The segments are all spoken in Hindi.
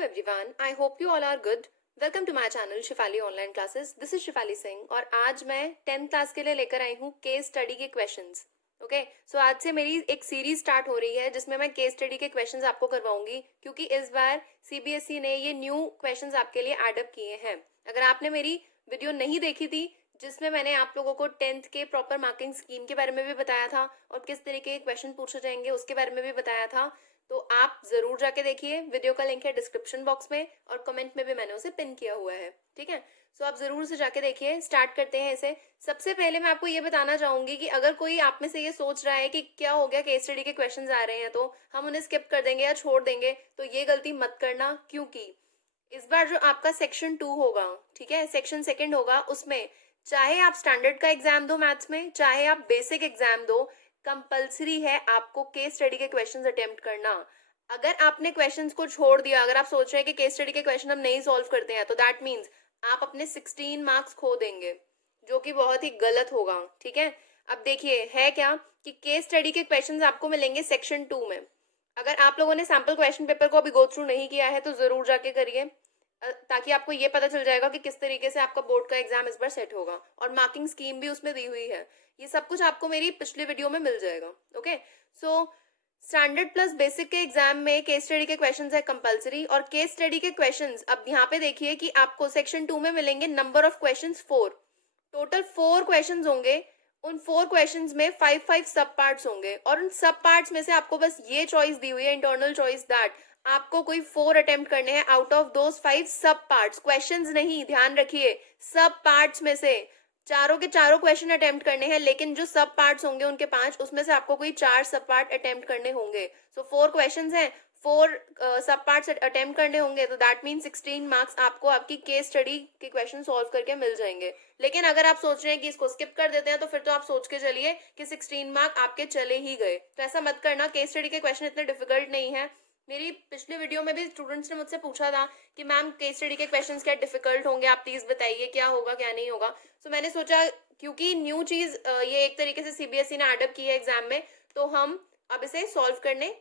everyone, I hope you all are good. Welcome to my channel Shifali online classes. This is Shifali Singh और आज मैं 10th क्लास के लिए लेकर आई हूँ केस स्टडी के क्वेश्चंस. ओके, सो आज से मेरी एक सीरीज स्टार्ट हो रही है जिसमें मैं केस स्टडी के क्वेश्चंस आपको करवाऊंगी क्योंकि इस बार सीबीएसई ने ये न्यू क्वेश्चंस आपके लिए एड अप किए हैं. अगर आपने मेरी वीडियो नहीं देखी थी जिसमें मैंने आप लोगों को 10th के प्रॉपर मार्किंग स्कीम के बारे में भी बताया था और किस तरीके के क्वेश्चन पूछे जाएंगे उसके बारे में भी बताया था, तो आप जरूर जाके देखिए. वीडियो का लिंक है डिस्क्रिप्शन बॉक्स में और कमेंट में भी मैंने उसे पिन किया हुआ है. ठीक है, सो आप जरूर से जाके देखिए. स्टार्ट करते हैं इसे. सबसे पहले मैं आपको ये बताना चाहूंगी कि अगर कोई आप में से ये सोच रहा है कि क्या हो गया, केस स्टडी के क्वेश्चंस आ रहे हैं तो हम उन्हें स्किप कर देंगे या छोड़ देंगे, तो ये गलती मत करना. क्योंकि इस बार जो आपका सेक्शन 2 होगा, ठीक है, सेक्शन 2 होगा, उसमें चाहे आप स्टैंडर्ड का एग्जाम दो मैथ्स में, चाहे आप बेसिक एग्जाम दो, कंपलसरी है आपको केस स्टडी के क्वेश्चंस अटेम्प्ट करना. अगर आपने क्वेश्चंस को छोड़ दिया, अगर आप सोच रहे हैं कि केस स्टडी के क्वेश्चन हम नहीं सॉल्व करते हैं, तो दैट मीन्स आप अपने 16 मार्क्स खो देंगे, जो कि बहुत ही गलत होगा. ठीक है, अब देखिए है क्या कि केस स्टडी के क्वेश्चंस आपको मिलेंगे सेक्शन 2 में. अगर आप लोगों ने सैम्पल क्वेश्चन पेपर को अभी गो थ्रू नहीं किया है तो जरूर जाके करिए, ताकि आपको ये पता चल जाएगा कि किस तरीके से आपका बोर्ड का एग्जाम इस बार सेट होगा. और मार्किंग स्कीम भी उसमें दी हुई है. ये सब कुछ आपको मेरी पिछली वीडियो में मिल जाएगा. Okay, so standard plus basic के एग्जाम में केस स्टडी के क्वेश्चंस है कंपलसरी. और केस स्टडी के क्वेश्चंस अब यहाँ पे देखिए कि आपको सेक्शन 2 में मिलेंगे number of questions 4. Total 4 questions होंगे. उन 4 क्वेश्चंस में 5 सब पार्ट्स होंगे और उन सब पार्ट्स में से आपको बस ये चॉइस दी हुई है, इंटरनल चॉइस, दैट आपको कोई 4 अटेम्प्ट करने हैं आउट ऑफ दोस 5 सब पार्ट्स. क्वेश्चंस नहीं, ध्यान रखिए, सब पार्ट्स में से चारों के चारों क्वेश्चन अटेम्प्ट करने हैं, लेकिन जो सब पार्ट्स होंगे उनके 5, उसमें से आपको कोई 4 सब पार्ट अटेम्प्ट करने होंगे. सो 4 क्वेश्चंस हैं, 4 सब पार्ट्स अटेम्प्ट करने होंगे, तो दैट मीन 16 मार्क्स आपको आपकी केस स्टडी के क्वेश्चन सॉल्व करके मिल जाएंगे. लेकिन अगर आप सोच रहे हैं कि इसको स्किप कर देते हैं तो फिर तो आप सोच के चलिए कि 16 मार्क आपके चले ही गए. तो ऐसा मत करना. केस स्टडी के क्वेश्चन इतने डिफिकल्ट नहीं है. मेरी पिछली वीडियो में भी स्टूडेंट्स ने मुझसे पूछा था कि मैम केस स्टडी के क्वेश्चंस क्या डिफिकल्ट होंगे, आप प्लीज बताइए क्या होगा क्या नहीं होगा. सो मैंने सोचा क्योंकि न्यू चीज ये एक तरीके से सीबीएसई ने एडअप की है एग्जाम में, तो हम अब इसे सॉल्व करने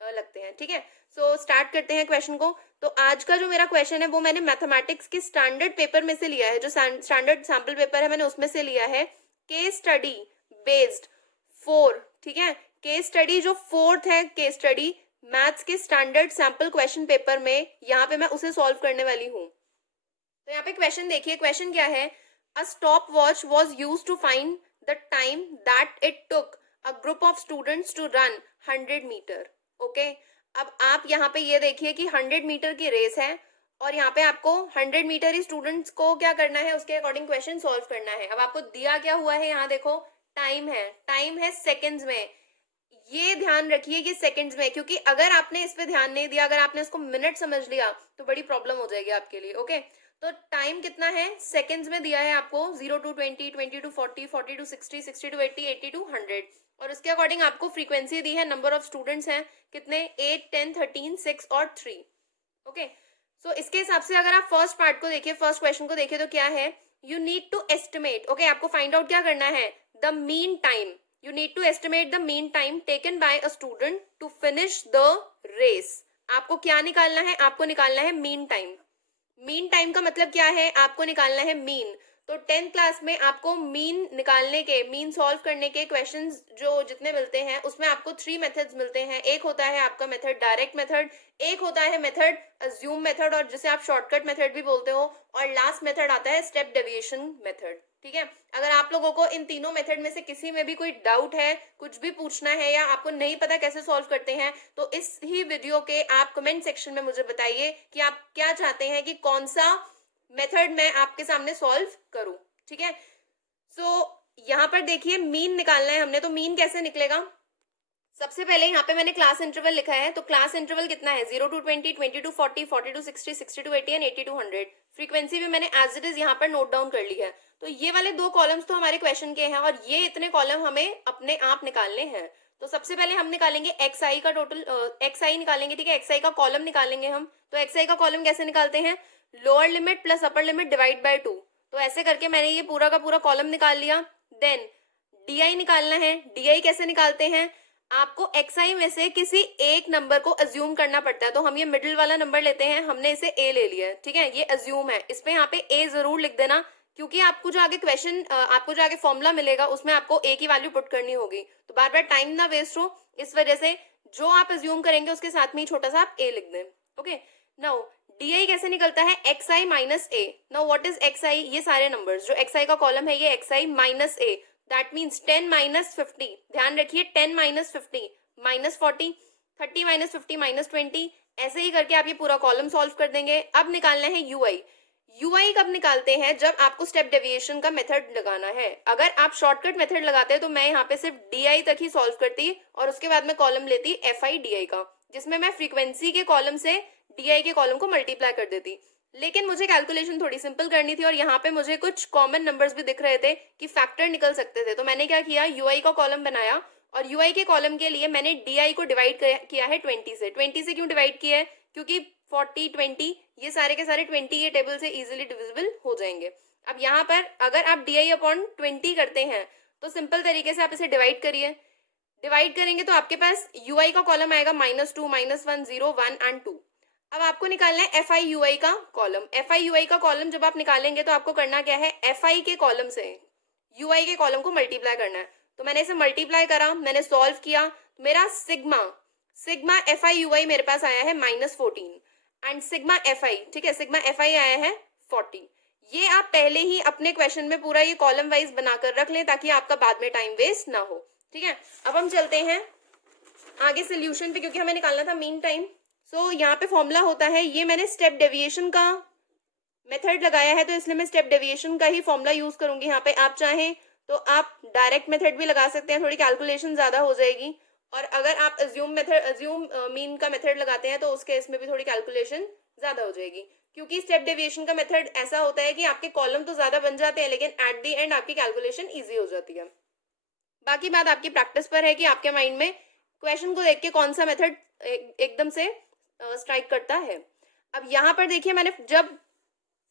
लगते हैं. ठीक है, सो स्टार्ट करते हैं क्वेश्चन को. तो आज का जो मेरा क्वेश्चन है वो मैंने मैथमेटिक्स के स्टैंडर्ड पेपर में से लिया है, जो स्टैंडर्ड सैम्पल पेपर है मैंने उसमें से लिया है. केस स्टडी बेस्ड 4, ठीक है, केस स्टडी जो 4th है, केस स्टडी मैथ्स के स्टैंडर्ड सैम्पल क्वेश्चन पेपर में, यहाँ पे मैं उसे सॉल्व करने वाली हूँ. तो यहाँ पे क्वेश्चन देखिए. क्वेश्चन क्या है? A stopwatch was used to find the time that it took a group of students to run 100 metre. Okay, अब आप यहाँ पे ये देखिए कि 100 मीटर की रेस है और यहाँ पे आपको 100 मीटर ही स्टूडेंट्स को क्या करना है, उसके अकॉर्डिंग क्वेश्चन सॉल्व करना है. अब आपको दिया क्या हुआ है, यहाँ देखो टाइम है, टाइम है सेकेंड्स में. ये ध्यान रखिए ये सेकंड्स में, क्योंकि अगर आपने इस पे ध्यान नहीं दिया, अगर आपने इसको मिनट समझ लिया तो बड़ी प्रॉब्लम हो जाएगी आपके लिए. ओके, तो टाइम कितना है, सेकंड्स में दिया है आपको. 0 to 20, 20 to 40, 40 to 60, 60 to 80, 80 to 100. और उसके अकॉर्डिंग आपको फ्रीक्वेंसी दी है, नंबर ऑफ स्टूडेंट्स हैं कितने, 8, 10, 13, 6 और 3. ओके, सो इसके हिसाब से अगर आप फर्स्ट पार्ट को देखिए, फर्स्ट क्वेश्चन को देखिए, तो क्या है, you need to estimate. Okay, आपको फाइंड आउट क्या करना है, the mean time. You need to estimate the mean time taken by a student to finish the race. आपको क्या निकालना है, आपको निकालना है मीन टाइम. मीन टाइम का मतलब क्या है, आपको निकालना है मीन. तो 10th क्लास में आपको मीन निकालने के, मीन सॉल्व करने के क्वेश्चंस जो जितने मिलते हैं उसमें आपको 3 मेथड्स मिलते हैं. एक होता है आपका मेथड डायरेक्ट मेथड, एक होता है मेथड अज्यूम मेथड और जिसे आप शॉर्टकट मेथड भी बोलते हो, और लास्ट मेथड आता है स्टेप डेविएशन मेथड. ठीक है, अगर आप लोगों को इन तीनों मेथड में से किसी में भी कोई डाउट है, कुछ भी पूछना है या आपको नहीं पता कैसे सॉल्व करते हैं, तो इस ही वीडियो के आप कमेंट सेक्शन में मुझे बताइए कि आप क्या चाहते हैं कि कौन सा मेथड मैं आपके सामने सॉल्व करूं. ठीक है, सो यहाँ पर देखिए मीन निकालना है हमने, तो मीन कैसे निकलेगा. सबसे पहले यहाँ पे मैंने क्लास इंटरवल लिखा है, तो क्लास इंटरवल कितना है, 0 to 20, 20 to 40, 40 to 60, 60 to 80 and 80 to 100. Frequency भी मैंने एज इट इज यहाँ पर नोट डाउन कर ली है. तो ये वाले 2 कॉलम्स तो हमारे क्वेश्चन के हैं और ये इतने कॉलम हमें अपने आप निकालने हैं. तो सबसे पहले हम निकालेंगे एक्स आई का टोटल, एक्स आई निकालेंगे. ठीक है, एक्स आई का कॉलम निकालेंगे हम. तो एक्स आई का कॉलम कैसे निकालते हैं, lower limit plus upper limit divide by 2. तो ऐसे करके मैंने ये पूरा का पूरा कॉलम निकाल लिया. देन डी आई निकालना है. डी आई कैसे निकालते हैं, आपको xi में से किसी एक नंबर को अज्यूम करना पड़ता है। तो हम ये मिडिल वाला नंबर लेते हैं, हमने इसे a ले लिया है, ठीक है, ये अज्यूम है। इस पे यहाँ पे a जरूर लिख देना, क्योंकि आपको जो आगे क्वेश्चन, आपको जो आगे फॉर्मूला मिलेगा उसमें आपको a की वैल्यू पुट करनी होगी, तो बार बार टाइम ना वेस्ट हो, इस वजह से जो आप अज्यूम करेंगे उसके साथ में ही छोटा सा आप a लिख दें। ओके, नाउ di कैसे निकलता है, xi minus a। Now what is xi, ये सारे नंबर्स जो xi का कॉलम है ये xi minus a, that means 10 minus 50, ध्यान रखिए 10 माइनस 50 माइनस 40, 30 माइनस 50 माइनस 20, ऐसे ही करके आप ये पूरा कॉलम सॉल्व कर देंगे। अब निकालना है यूआई। यूआई कब निकालते हैं, जब आपको स्टेप डेविएशन का मेथड लगाना है। अगर आप शॉर्टकट मेथड लगाते हैं तो मैं यहाँ पे सिर्फ डी तक ही सॉल्व करती और उसके बाद में कॉलम लेती एफ आई डी आई का, जिसमें मैं फ्रीक्वेंसी के कॉलम से डी के कॉलम को मल्टीप्लाई कर देती। लेकिन मुझे कैलकुलेशन थोड़ी सिंपल करनी थी और यहाँ पे मुझे कुछ कॉमन नंबर्स भी दिख रहे थे कि फैक्टर निकल सकते थे, तो मैंने क्या किया, यूआई का कॉलम बनाया और यूआई के कॉलम के लिए मैंने डी को डिवाइड किया है 20 से। 20 से क्यों डिवाइड किया है, क्योंकि 40 20 ये सारे के सारे 20 ये टेबल से इजीली डिविजिबल हो जाएंगे। अब यहाँ पर अगर आप डी अपॉन 20 करते हैं तो सिंपल तरीके से आप इसे डिवाइड करिए। डिवाइड करेंगे तो आपके पास यूआई का कॉलम आएगा -2 -1 0 1 एंड 2। अब आपको निकालना है एफ आई यू आई का कॉलम। एफ आई यू आई का कॉलम जब आप निकालेंगे तो आपको करना क्या है, एफ आई के कॉलम से यू आई के कॉलम को मल्टीप्लाई करना है। तो मैंने इसे मल्टीप्लाई करा, मैंने सॉल्व किया, मेरा सिग्मा एफ आई यू आई मेरे पास आया है -14 एंड सिग्मा एफ आई, ठीक है, सिग्मा एफ आई आया है 40। ये आप पहले ही अपने क्वेश्चन में पूरा ये कॉलम वाइज बनाकर रख लें ताकि आपका बाद में टाइम वेस्ट ना हो, ठीक है। अब हम चलते हैं आगे सोल्यूशन पे, क्योंकि हमें निकालना था मीन टाइम। सो यहाँ पे फॉर्मूला होता है, ये मैंने स्टेप डेविएशन का मेथड लगाया है तो इसलिए मैं स्टेप डेविएशन का ही फॉर्मूला यूज करूंगी। यहाँ पे आप चाहें तो आप डायरेक्ट मेथड भी लगा सकते हैं, थोड़ी कैलकुलेशन ज्यादा हो जाएगी। और अगर आप अज्यूम मीन का मेथड लगाते हैं तो उस केस में भी थोड़ी कैलकुलेशन ज्यादा हो जाएगी, क्योंकि स्टेप डेविएशन का मेथड ऐसा होता है कि आपके कॉलम तो ज्यादा बन जाते हैं लेकिन एट द एंड आपकी कैलकुलेशन ईजी हो जाती है। बाकी बात आपकी प्रैक्टिस पर है कि आपके माइंड में क्वेश्चन को देख के कौन सा मेथड एकदम से स्ट्राइक करता है। अब यहाँ पर देखिए मैंने जब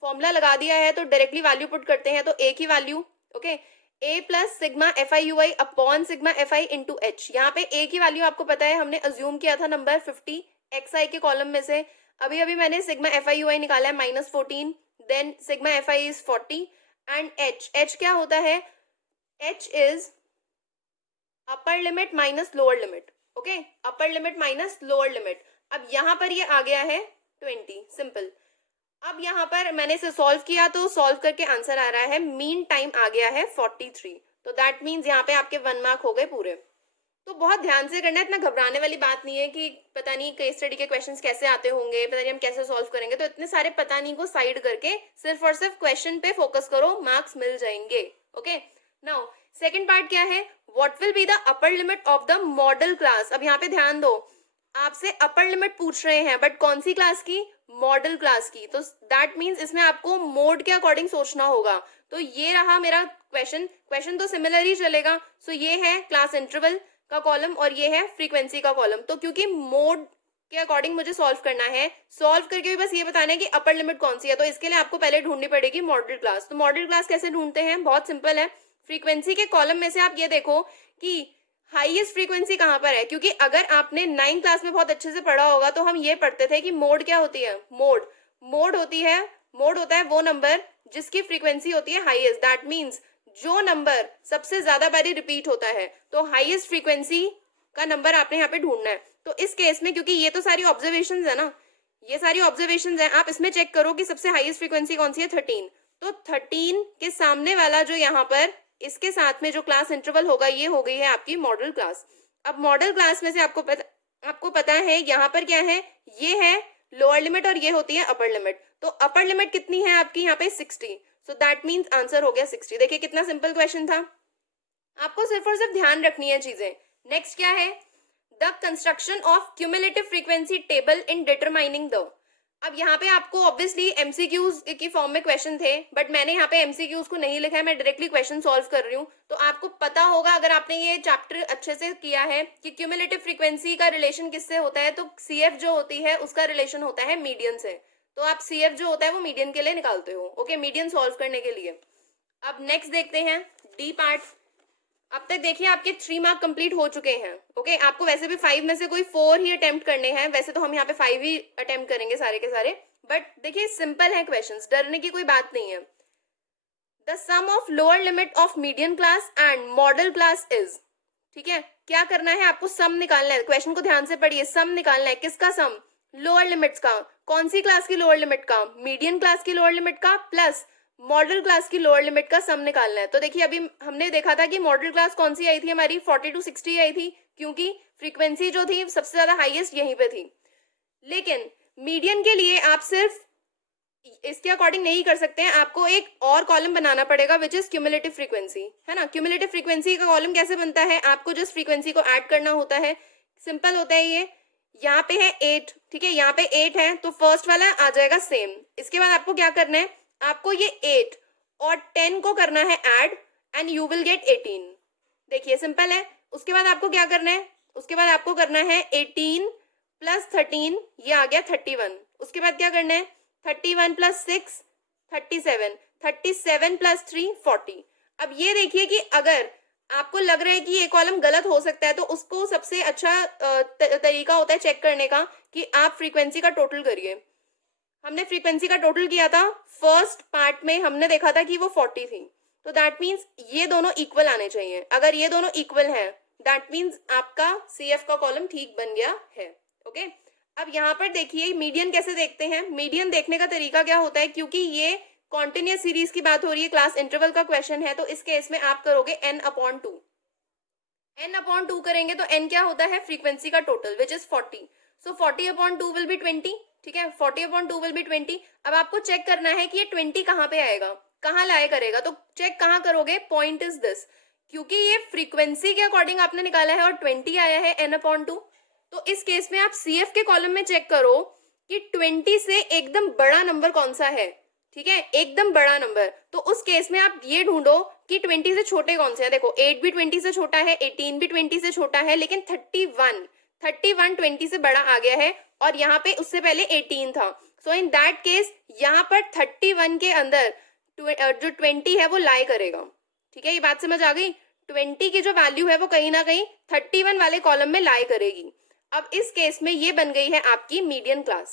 फॉर्मूला लगा दिया है तो डायरेक्टली वैल्यू पुट करते हैं, तो ए की value, okay, A plus sigma F I you I upon sigma F I into H. यहाँ पे ए की वैल्यू आपको पता है, हमने अज्यूम किया था नंबर 50 एक्स आई के कॉलम में से। अभी अभी मैंने सिग्मा एफ आई यू आई निकाला है -14, then sigma F I is 40 and H क्या होता है, H is upper limit minus lower limit, okay, upper limit minus lower limit. अब यहाँ पर ये आ गया है 20, सिंपल। अब यहाँ पर मैंने इसे सॉल्व किया तो सॉल्व करके आंसर आ रहा है, मीन टाइम आ गया है 43, तो दैट मीन्स यहाँ पे आपके 1 मार्क हो गए पूरे। तो बहुत ध्यान से करना है, इतना घबराने वाली बात नहीं है कि पता नहीं केस स्टडी के क्वेश्चंस कैसे आते होंगे, पता नहीं हम कैसे सॉल्व करेंगे, तो इतने सारे पता नहीं को साइड करके सिर्फ और सिर्फ क्वेश्चन पे फोकस करो, मार्क्स मिल जाएंगे। ओके, नाउ सेकेंड पार्ट क्या है, what will be the upper limit of the model class. अब यहाँ पे ध्यान दो, आपसे अपर लिमिट पूछ रहे हैं बट कौन सी क्लास की, मॉडल क्लास की, तो दैट मीन्स इसमें आपको मोड के अकॉर्डिंग सोचना होगा। तो ये रहा मेरा क्वेश्चन तो सिमिलर ही चलेगा। सो ये है क्लास इंटरवल का कॉलम और ये है फ्रीक्वेंसी का कॉलम। तो क्योंकि मोड के अकॉर्डिंग मुझे सॉल्व करना है, सॉल्व करके भी बस ये बताना है कि अपर लिमिट कौन सी है, तो इसके लिए आपको पहले ढूंढनी पड़ेगी मॉडल क्लास। तो मॉडल क्लास कैसे ढूंढते हैं, बहुत सिंपल है। फ्रीक्वेंसी के कॉलम में से आप ये देखो कि हाईएस्ट फ्रीक्वेंसी कहाँ पर है, क्योंकि अगर आपने 9th क्लास में बहुत अच्छे से पढ़ा होगा तो हम ये पढ़ते थे कि मोड क्या होती है, मोड होता है वो नंबर जिसकी फ्रीक्वेंसी होती है हाईएस्ट, दैट मीन्स जो नंबर सबसे ज्यादा बारी रिपीट होता है, तो हाईएस्ट फ्रीक्वेंसी का नंबर आपने यहाँ पे ढूंढना है। तो इस केस में क्योंकि ये तो सारी ऑब्जर्वेशंस है ना, ये सारी ऑब्जर्वेशंस है, आप इसमें चेक करो कि सबसे हाईएस्ट फ्रीक्वेंसी कौन सी है, 13। तो 13 के सामने वाला जो यहाँ पर इसके साथ में जो क्लास इंटरवल होगा ये हो गई है आपकी मॉडल क्लास। अब मॉडल क्लास में से आपको पता है यहाँ पर क्या है, ये है लोअर लिमिट और ये होती है अपर लिमिट। तो अपर लिमिट कितनी है आपकी यहाँ पे 60, सो दैट मीन्स आंसर हो गया 60। देखिए कितना सिंपल क्वेश्चन था, आपको सिर्फ और सिर्फ ध्यान रखनी है चीजें। नेक्स्ट क्या है, the construction of cumulative frequency table in determining the. अब यहाँ पे आपको ऑब्वियसली एमसीक्यूज की फॉर्म में क्वेश्चन थे, बट मैंने यहाँ पे एमसीक्यूज को नहीं लिखा है, मैं डायरेक्टली क्वेश्चन सॉल्व कर रही हूँ। तो आपको पता होगा अगर आपने ये चैप्टर अच्छे से किया है कि क्यूमुलेटिव फ्रीक्वेंसी का रिलेशन किससे होता है, तो सीएफ जो होती है उसका रिलेशन होता है मीडियन से। तो आप सीएफ जो होता है वो मीडियन के लिए निकालते हो, ओके, मीडियन सॉल्व करने के लिए। अब नेक्स्ट देखते हैं डी पार्ट। अब तक देखिए आपके 3 मार्क कंप्लीट हो चुके हैं। ओके, आपको वैसे भी 5 में से कोई 4 ही अटेम्प्ट करने हैं, वैसे तो हम यहाँ पे 5 ही अटेम्प्ट करेंगे सारे के सारे, बट देखिए सिंपल है क्वेश्चंस, डरने की कोई बात नहीं है। The sum of lower limit of median class and modal class is, ठीक है, क्या करना है आपको, सम निकालना है। क्वेश्चन को ध्यान से पढ़िए, सम निकालना है, किसका सम, लोअर लिमिट्स का। कौन सी क्लास की लोअर लिमिट का, मीडियन क्लास की लोअर लिमिट का प्लस मॉडल क्लास की लोअर लिमिट का सम निकालना है। तो देखिए अभी हमने देखा था कि मॉडल क्लास कौन सी आई थी हमारी, 40 to 60 आई थी, क्योंकि फ्रीक्वेंसी जो थी सबसे ज्यादा हाईएस्ट यहीं पे थी। लेकिन मीडियन के लिए आप सिर्फ इसके अकॉर्डिंग नहीं कर सकते हैं, आपको एक और कॉलम बनाना पड़ेगा विच इज क्यूमुलेटिव फ्रीक्वेंसी, है ना। क्यूमुलेटिव फ्रीक्वेंसी का कॉलम कैसे बनता है, आपको जस्ट फ्रीक्वेंसी को ऐड करना होता है, सिंपल होता है ये। यहाँ पे है 8, ठीक है, यहाँ पे 8 है तो फर्स्ट वाला आ जाएगा सेम। इसके बाद आपको क्या करना है, आपको ये 8 और 10 को करना है add and you will get 18। देखिए सिंपल है। उसके बाद आपको क्या करना है, उसके बाद आपको करना है 18 प्लस 13, ये आ गया 31। उसके बाद क्या करना है, 31 प्लस 6 37, 37 प्लस 3 40। अब ये देखिए कि अगर आपको लग रहा है कि ये कॉलम गलत हो सकता है तो उसको सबसे अच्छा तरीका होता है चेक करने का कि आप फ्रीक्वेंसी का टोटल करिए। हमने फ्रीक्वेंसी का टोटल किया था, फर्स्ट पार्ट में हमने देखा था कि वो 40 थी, तो दैट मीन्स ये दोनों इक्वल आने चाहिए। अगर ये दोनों इक्वल हैं दैट मीन्स आपका CF का कॉलम ठीक बन गया है। ओके, अब यहाँ पर देखिए मीडियन कैसे देखते हैं। मीडियन देखने का तरीका क्या होता है, क्योंकि ये कॉन्टिन्यूस सीरीज की बात हो रही है, क्लास इंटरवल का क्वेश्चन है, तो इस केस में आप करोगे n/2। n/2 करेंगे तो n क्या होता है, फ्रीक्वेंसी का total which is 40। So 40/2 will be 20, ठीक है, 40/2 विल बी 20। अब आपको चेक करना है कि ये 20 कहाँ पे आएगा, कहाँ लाए करेगा, तो चेक कहाँ करोगे, पॉइंट इज दिस, क्योंकि ये फ्रीक्वेंसी के अकॉर्डिंग आपने निकाला है और 20 आया है n/2। तो इस केस में आप CF के कॉलम में चेक करो कि 20 से एकदम बड़ा नंबर कौन सा है, ठीक है, एकदम बड़ा नंबर। तो उस केस में आप ये ढूंढो कि 20 से छोटे कौन से हैं। देखो 8 भी 20 से छोटा है, 18 भी 20 से छोटा है, लेकिन 31 20 से बड़ा आ गया है और यहाँ पे उससे पहले 18 था। सो इन दैट केस यहाँ पर 31 के अंदर जो 20 है वो लाई करेगा, ठीक है, ये बात समझ आ गई। 20 की जो वैल्यू है वो कहीं ना कहीं 31 वाले कॉलम में लाई करेगी। अब इस केस में ये बन गई है आपकी मीडियन क्लास।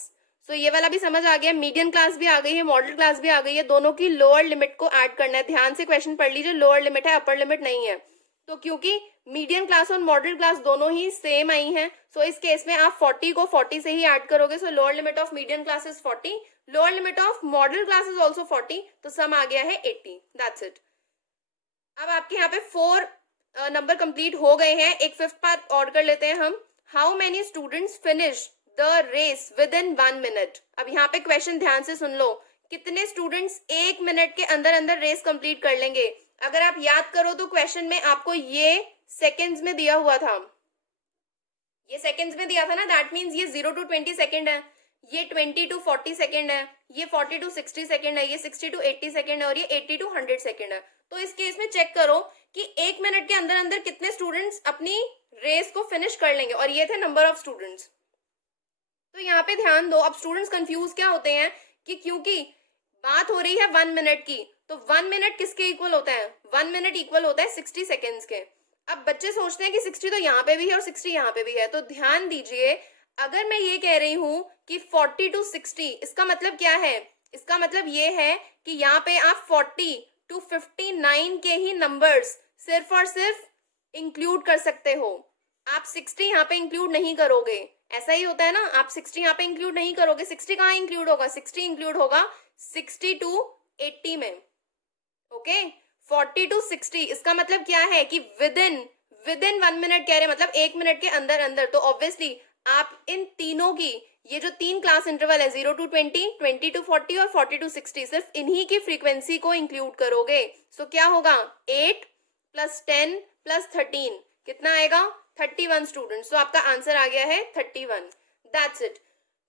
सो ये वाला भी समझ आ गया, मीडियन क्लास भी आ गई है, मॉडल क्लास भी आ गई है, दोनों की लोअर लिमिट को ऐड करना है। ध्यान से क्वेश्चन पढ़ लीजिए, लोअर लिमिट है, अपर लिमिट नहीं है। तो क्योंकि मीडियन क्लास और मॉडल क्लास दोनों ही सेम आई हैं, सो इस केस में आप 40 को 40 से ही ऐड करोगे। सो lower limit of median class is 40, lower limit of model class is also 40, तो सम आ गया है 80। That's it. अब आपके यहाँ पे 4 नंबर कंप्लीट हो गए हैं, एक फिफ्थ पार्ट और कर लेते हैं हम। How many students finish the race within 1 minute. अब यहाँ पे क्वेश्चन ध्यान से सुन लो, कितने स्टूडेंट्स 1 मिनट के अंदर अंदर रेस कंप्लीट कर लेंगे। अगर आप याद करो तो क्वेश्चन में आपको ये सेकेंड्स में दिया हुआ था, ये सेकेंड्स में दिया था ना, दैट मीन्स ये 0 to 20 सेकेंड है, ये 20 to 40 सेकेंड है, ये 40 to 60 सेकेंड है, ये 60 to 80 सेकेंड है और ये 80 to 100 सेकेंड है। तो इस केस में चेक करो कि 1 मिनट के अंदर अंदर कितने स्टूडेंट्स अपनी रेस को फिनिश कर लेंगे, और ये थे नंबर ऑफ स्टूडेंट्स। तो यहाँ पे ध्यान दो, अब स्टूडेंट्स कंफ्यूज क्या होते हैं कि क्योंकि बात हो रही है 1 मिनट की, तो 1 मिनट किसके इक्वल होता है, 1 मिनट इक्वल होता है 60 सेकेंड्स के। अब बच्चे सोचते हैं कि 60 तो यहाँ पे भी है और 60 यहाँ पे भी है, तो ध्यान दीजिए, अगर मैं ये कह रही हूं कि 40 to 60, इसका मतलब क्या है, इसका मतलब ये है कि यहाँ पे आप 40 to 59 के ही नंबर्स सिर्फ और सिर्फ इंक्लूड कर सकते हो, आप 60 यहाँ पे इंक्लूड नहीं करोगे। ऐसा ही होता है ना, आप 60 यहाँ पे इंक्लूड नहीं करोगे, 60 कहाँ इंक्लूड होगा, 60 इंक्लूड होगा 60 to 80 में। ओके, 40 to 60 इसका मतलब क्या है कि विद इन 1 मिनट कह रहे, मतलब 1 मिनट के अंदर अंदर। तो ऑब्वियसली आप इन तीनों की, ये जो 3 क्लास इंटरवल है 0 to 20, 20 to 40 और 40 to 60, सिर्फ इन्हीं की फ्रीक्वेंसी को इंक्लूड करोगे। सो क्या होगा, 8 + 10 + 13 कितना आएगा, 31 स्टूडेंट्स। तो आपका आंसर आ गया है 31। That's it.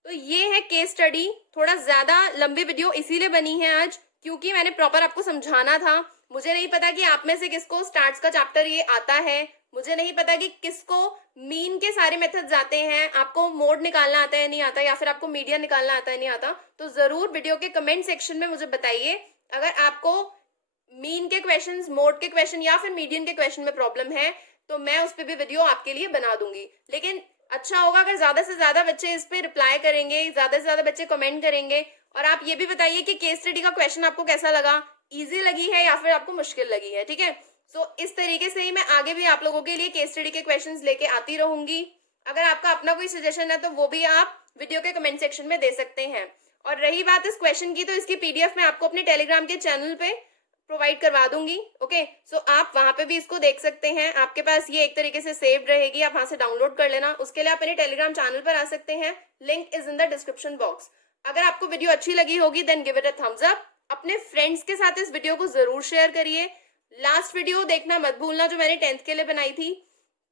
तो ये है केस स्टडी, थोड़ा ज्यादा लंबी वीडियो इसीलिए बनी है आज क्योंकि मैंने प्रॉपर आपको समझाना था। मुझे नहीं पता कि आप में से किसको स्टार्ट्स का चैप्टर ये आता है, मुझे नहीं पता कि किसको मीन के सारे मेथड्स आते हैं, आपको मोड निकालना आता है नहीं आता, या फिर आपको मीडियन निकालना आता है नहीं आता। तो जरूर वीडियो के कमेंट सेक्शन में मुझे बताइए। अगर आपको मीन के क्वेश्चंस, मोड के क्वेश्चन या फिर मीडियन के क्वेश्चन में प्रॉब्लम है तो मैं उस पर भी वीडियो आपके लिए बना दूंगी। लेकिन अच्छा होगा अगर ज्यादा से ज्यादा बच्चे इस पे रिप्लाई करेंगे, ज्यादा से ज्यादा बच्चे कमेंट करेंगे। और आप ये भी बताइए कि केस स्टडी का क्वेश्चन आपको कैसा लगा, इजी लगी है या फिर आपको मुश्किल लगी है, ठीक है। सो इस तरीके से ही मैं आगे भी आप लोगों के लिए केस स्टडी के क्वेश्चंस लेके आती रहूंगी। अगर आपका अपना कोई सजेशन है तो वो भी आप वीडियो के कमेंट सेक्शन में दे सकते हैं। और रही बात इस क्वेश्चन की, तो इसकी पीडीएफ मैं आपको अपने टेलीग्राम के चैनल पे प्रोवाइड करवा दूंगी। ओके, सो आप वहां पे भी इसको देख सकते हैं। आपके पास ये एक तरीके से सेव्ड रहेगी, आप वहां से डाउनलोड कर लेना। उसके लिए आप मेरे टेलीग्राम चैनल पर आ सकते हैं, link is in the description box. अगर आपको वीडियो अच्छी लगी होगी then give it a thumbs up. अपने फ्रेंड्स के साथ इस वीडियो को जरूर शेयर करिए। लास्ट वीडियो देखना मत भूलना जो मैंने 10th के लिए बनाई थी।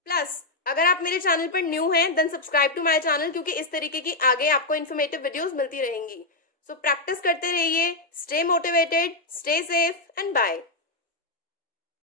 प्लस अगर आप मेरे चैनल पर न्यू हैं then subscribe to my channel, क्योंकि इस तरीके की आगे आपको इन्फॉर्मेटिव वीडियोस मिलती रहेंगी। सो प्रैक्टिस करते रहिए, stay motivated, stay safe and bye.